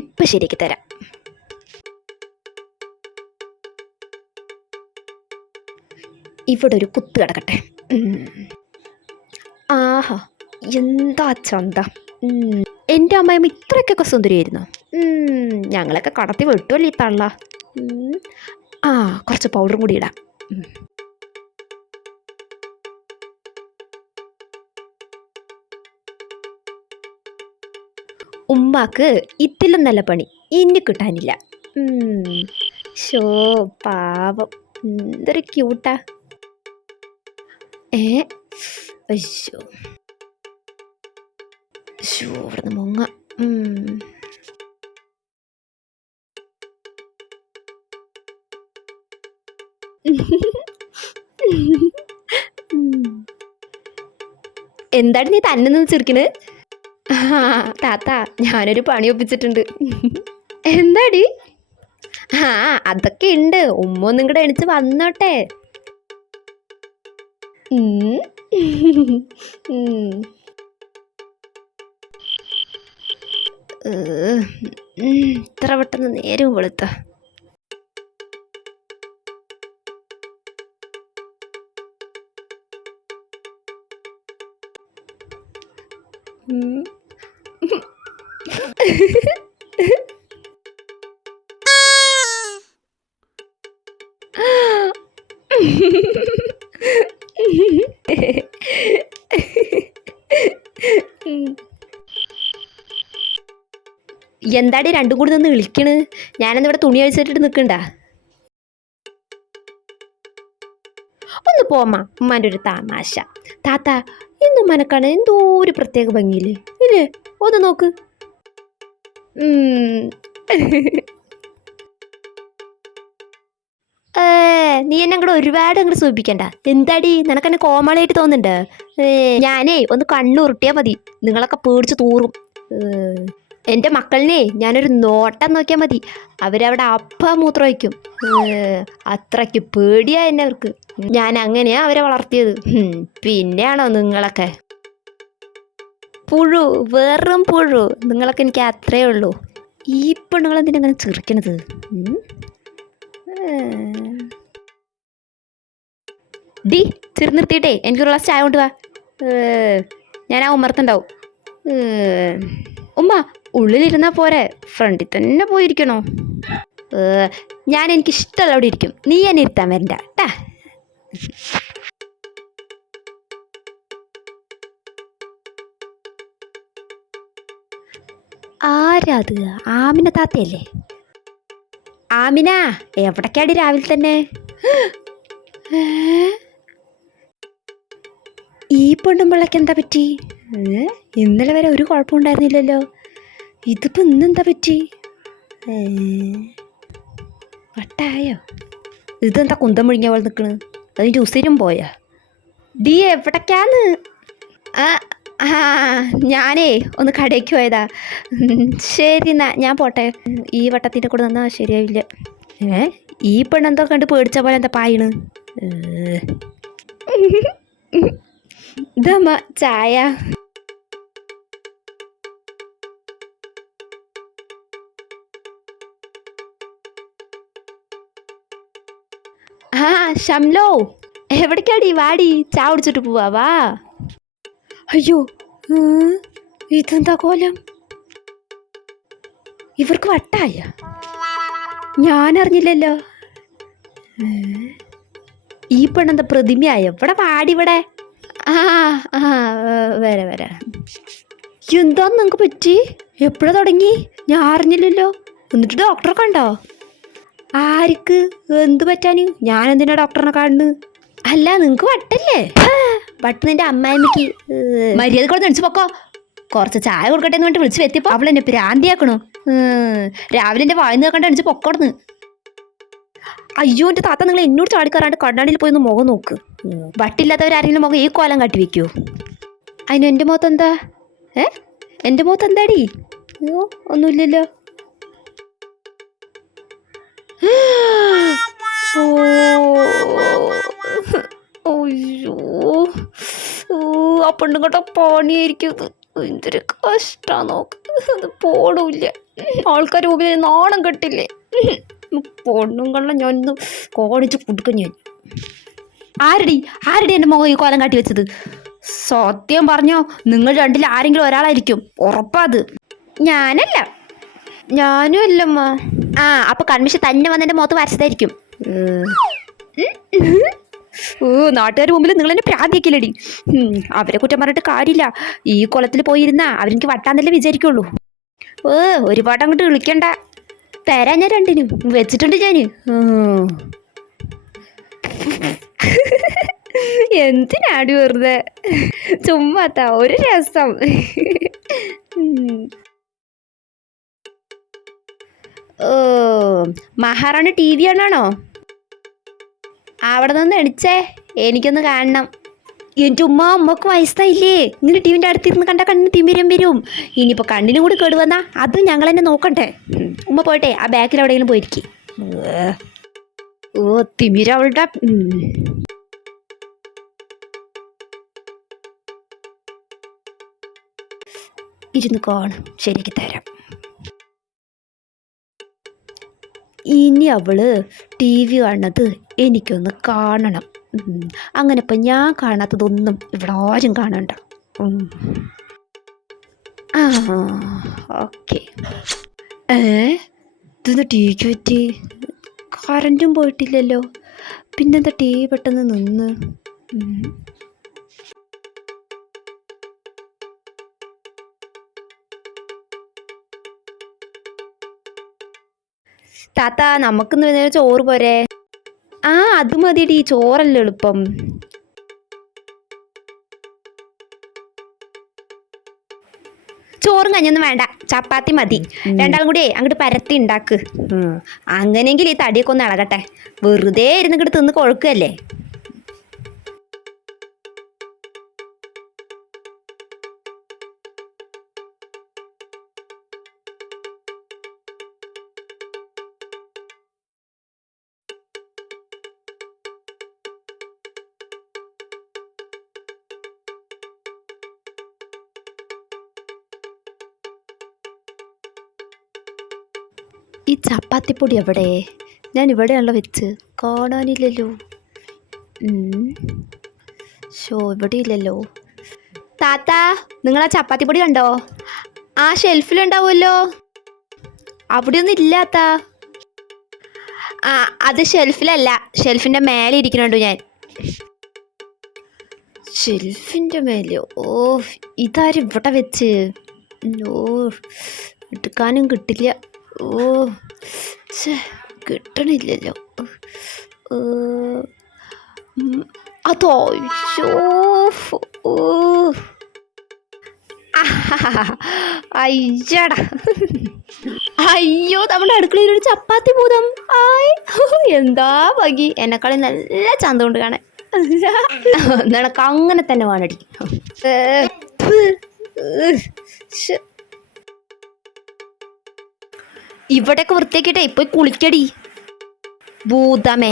ഇപ്പം ശരിയാക്കി തരാം. ഇവിടെ ഒരു കുത്ത് കിടക്കട്ടെ. ആഹാ, എന്താ ചന്ത. എൻ്റെ അമ്മായിമ്മ ഇത്രയ്ക്കൊക്കെ സുന്ദരിയായിരുന്നു. ഞങ്ങളൊക്കെ കടത്തി വെട്ടുമല്ലോ ഈ തള്ള. ആ, കുറച്ച് പൗഡറും കൂടി ഇടാം. ഉമ്മാക്ക് ഇതിലും നല്ല പണി ഇനി കിട്ടാനില്ല. ഷോ പാവം, എന്തൊരു ക്യൂട്ടാ. അയ്യോ ഷോ, ഇവിടുന്ന് മുങ്ങ. എന്താണ് നീ തന്നെ നിന്ന് ചിരിക്കണ്? താത്ത, ഞാനൊരു പണി ഒപ്പിച്ചിട്ടുണ്ട്. എന്താടി? അതൊക്കെ ഉണ്ട്. ഉമ്മ ഒന്നും കൂടെ എണിച്ച് വന്നോട്ടെ. ഇത്ര പെട്ടെന്ന് നേരം വെളുത്ത. എന്താടി രണ്ടും കൂടി നിന്ന് വിളിക്കണ്? ഞാനെന്നിവിടെ തുണി അഴിച്ചിട്ടിട്ട് നിൽക്കണ്ട. ഒന്ന് പോമ്മ, ഉമ്മാൻ്റെ ഒരു തമാശ. താത്ത, ഇന്ന് ഉമ്മാനെക്കാണ് എന്തോ ഒരു പ്രത്യേക ഭംഗിയില്ലേ ഇല്ലേ? ഒന്ന് നോക്ക്. നീ എന്നെ അങ്ങോട്ട് ഒരുപാട് അങ്ങോട്ട് സൂചിപ്പിക്കണ്ട. എന്താടി, നിനക്കെന്നെ കോമാളിയായിട്ട് തോന്നുന്നുണ്ട്? ഞാനേ ഒന്ന് കണ്ണുരുട്ടിയാൽ മതി, നിങ്ങളൊക്കെ പേടിച്ച് തൂറും. എൻ്റെ മക്കളിനെ ഞാനൊരു നോട്ടം നോക്കിയാൽ മതി, അവരവിടെ മൂത്രം വയ്ക്കും. അത്രയ്ക്ക് പേടിയാ എന്നെ അവർക്ക്. ഞാൻ അങ്ങനെയാ അവരെ വളർത്തിയത്. പിന്നെയാണോ നിങ്ങളൊക്കെ പുഴു, വെറും പുഴു. നിങ്ങളൊക്കെ എനിക്ക് അത്രയേ ഉള്ളൂ. ഈ പെണ്ണുങ്ങളെന്തിനങ്ങനെ ചിരിക്കണത്? ഡി, ചിരി നിർത്തിയിട്ടേ എനിക്കൊരു ഗ്ലാസ് ചായ കൊണ്ടുവാ. ഞാൻ ആ ഉമ്മർത്തുണ്ടാവും. ഉമ്മ, ഉള്ളിലിരുന്നാൽ പോരെ, ഫ്രണ്ടിൽ തന്നെ പോയിരിക്കണോ? ഞാൻ എനിക്കിഷ്ടമുള്ള അവിടെ ഇരിക്കും, നീ എന്നെ ഇരുത്താൻ വരണ്ട ട്ടാ. ആരാത്? ആമിന താത്തയല്ലേ? ആമിന, എവിടേക്കാടി രാവിലെ തന്നെ? ഈ പെണ്ണുമ്പിള്ളക്ക് എന്താ പറ്റി? ഇന്നലെ വരെ ഒരു കുഴപ്പമുണ്ടായിരുന്നില്ലല്ലോ, ഇതിപ്പോൾ ഇന്നെന്താ പറ്റി? വട്ടായോ? ഇതെന്താ കുന്തം മുഴിഞ്ഞ പോലെ നിൽക്കണ്? അതിൻ്റെ ഉസിരും പോയാ? ഡി, എവിടേക്കാന്ന്? ഞാനേ ഒന്ന് കടയ്ക്ക് പോയതാ. ശരി എന്നാ, ഞാൻ പോട്ടെ. ഈ വട്ടത്തിൻ്റെ കൂടെ നിന്നാ ശരിയാവില്ല. ഈ പെണ്ണെന്തോ കണ്ട് പേടിച്ച പോലെ എന്താ പായണ്? ഇതമ്മ ചായ. ഷംലോ, എവിടേക്കാടി? വാടി, ചായ കുടിച്ചിട്ട് പോവാ, വാ. അയ്യോ, ഇതെന്താ കോലം? ഇവർക്ക് വട്ടായ? ഞാനറിഞ്ഞില്ലല്ലോ. ഈ പെണ്ണെന്താ പ്രതിമയായ? ഇവിടെ വാടി, ഇവിടെ. വരാ. എന്താന്ന് നിങ്ങൾക്ക് പറ്റി? എപ്പോഴാ തുടങ്ങി? ഞാൻ അറിഞ്ഞില്ലല്ലോ. എന്നിട്ട് ഡോക്ടറെ കണ്ടോ? ആർക്ക്? എന്ത് പറ്റാന്? ഞാനെന്തിനാ ഡോക്ടറിനെ കാണുന്നത്? അല്ല, നിങ്ങൾക്ക് വട്ടല്ലേ? വട്ട് നിന്റെ അമ്മായിമ്മക്ക്. മര്യാദ കൂടെ നെടിച്ചു പൊക്കോ. കുറച്ച് ചായ കൊടുക്കട്ടെ എന്ന് പറഞ്ഞിട്ട് വിളിച്ച് എത്തിയപ്പോൾ അവൾ എന്നെ പ്രാന്തിയാക്കണോ? രാവിലെ എൻ്റെ വായിന്ന് കേൾക്കണ്ട അടിച്ച് പൊക്കോടുന്ന്. അയ്യോ, എൻ്റെ താത്ത, നിങ്ങൾ എന്നോട് ചാടിക്കറാണ്ട് കണ്ണാടിയിൽ പോയി ഒന്ന് മുഖം നോക്ക്. വട്ടില്ലാത്തവരാരെങ്കിലും മുഖം ഈ കോലം കാട്ടി വെക്കുമോ? അതിന് എൻ്റെ മുഖത്ത് എന്താ? എൻ്റെ മുഖത്ത് എന്താടി? അയ്യോ, ഒന്നുമില്ലല്ലോ. അയ്യോ, ആ പെണ്ണും കേട്ടോ പണിയായിരിക്കും. എന്തൊരു കഷ്ടാ നോക്ക്. അത് പോടില്ല. ആൾക്കാർ മുമ്പിൽ നാണം കെട്ടില്ലേ. പൊണ്ണും കള്ള ഞാനൊന്ന് കോണിച്ച് കൊടുക്കും ഞാൻ. ആരടി എൻ്റെ മുഖം ഈ കോലം കാട്ടി വെച്ചത്? സത്യം പറഞ്ഞോ, നിങ്ങൾ രണ്ടിൽ ആരെങ്കിലും ഒരാളായിരിക്കും, ഉറപ്പാത്. ഞാനല്ല. ഞാനും അല്ലമ്മ. ആ അപ്പൊ കൺമിഷ തന്നെ വന്നെൻ്റെ മുഖത്ത് വരച്ചതായിരിക്കും. നാട്ടുകാർ മുമ്പിൽ നിങ്ങൾ എന്നെ പ്രാന്തിയാക്കില്ലടി. അവരെ കുറ്റം പറഞ്ഞിട്ട് കാര്യമില്ല. ഈ കുളത്തിൽ പോയിരുന്നാ അവരെനിക്ക് വട്ടാന്നല്ലേ വിചാരിക്കുള്ളൂ. ഒരുപാട് അങ്ങോട്ട് വിളിക്കണ്ട. തരാൻ ഞാൻ രണ്ടിനും വെച്ചിട്ടുണ്ട് ഞാൻ. എന്തിനാടി വെറുതെ ചുമ്മാത്താ ഒരു രസം. ഓ മഹാറാണി ടി വി ആണാണോ? അവിടെ നിന്ന് എണിച്ചേ, എനിക്കൊന്ന് കാണണം. എൻ്റെ അമ്മക്ക് വയസ്സായില്ലേ, ഇങ്ങനെ ടി വിൻ്റെ അടുത്തിരുന്ന് കണ്ട കണ്ണിന് തിമിരം വരും. ഇനിയിപ്പോൾ കണ്ണിനും കൂടി കേടുവന്നാ അതും ഞങ്ങൾ തന്നെ നോക്കണ്ടേ. ഉമ്മ പോയിട്ടെ ആ ബാക്കിൽ എവിടെയെങ്കിലും പോയിരിക്കും. ഓ തിമിരം അവളുടെ. ഇരുന്ന് കാണും, ശരിക്ക് തരാം. ഇനി അവള് ടി വി കാണുന്നത് എനിക്കൊന്ന് കാണണം. അങ്ങനെ ഇപ്പം ഞാൻ കാണാത്തതൊന്നും ഇവിടെ ആരും കാണണ്ട. ആ ഓക്കെ. ഇതൊന്ന് ടി വിക്ക് പറ്റി? കറൻറ്റും പോയിട്ടില്ലല്ലോ, പിന്നെന്താ ടി വി പെട്ടെന്ന് നിന്ന്? താത്ത നമുക്കിന്ന് ചോറ് പോരെ? ആ അത് മതിയടി, ചോറല്ലേ എളുപ്പം. ചോറും കഞ്ഞൊന്നും വേണ്ട, ചപ്പാത്തി മതി. രണ്ടാളും കൂടി അങ്ങോട്ട് പരത്തി ഉണ്ടാക്ക്. അങ്ങനെയെങ്കിൽ ഈ തടിയൊക്കെ ഒന്ന് ഇളകട്ടെ. വെറുതെ ഇരുന്നിട്ട് തിന്ന് കൊഴുക്കല്ലേ. ഈ ചപ്പാത്തിപ്പൊടി എവിടെ? ഞാൻ ഇവിടെയാണല്ലോ വെച്ച്, കാണാനില്ലല്ലോ. ഇവിടെ ഇല്ലല്ലോ. താത്ത നിങ്ങൾ ആ ചപ്പാത്തിപ്പൊടി കണ്ടോ? ആ ഷെൽഫിലുണ്ടാവുമല്ലോ. അവിടെയൊന്നും ഇല്ലാത്ത. ആ അത് ഷെൽഫിലല്ല, ഷെൽഫിൻ്റെ മേലെ ഇരിക്കുന്നുണ്ടോ ഞാൻ. ഷെൽഫിൻ്റെ മേലെയോ? ഓ ഇതാരും ഇവിടെ വെച്ച്. ഓ എടുക്കാനും കിട്ടില്ല. ഓ കിട്ടണില്ലല്ലോ. അതോ അയ്യടാ. അയ്യോ നമ്മുടെ അടുക്കളയിലൊരു ചപ്പാത്തി ഭൂതം. എന്താ ഭംഗി, എന്നെക്കാളി നല്ല ചന്ത കൊണ്ട് കാണാൻ. നിനക്ക് അങ്ങനെ തന്നെ വേണടി. ഇവിടെയൊക്കെ വൃത്തിയാക്കിട്ടെ പോയി കുളിക്കടി ഭൂതമേ.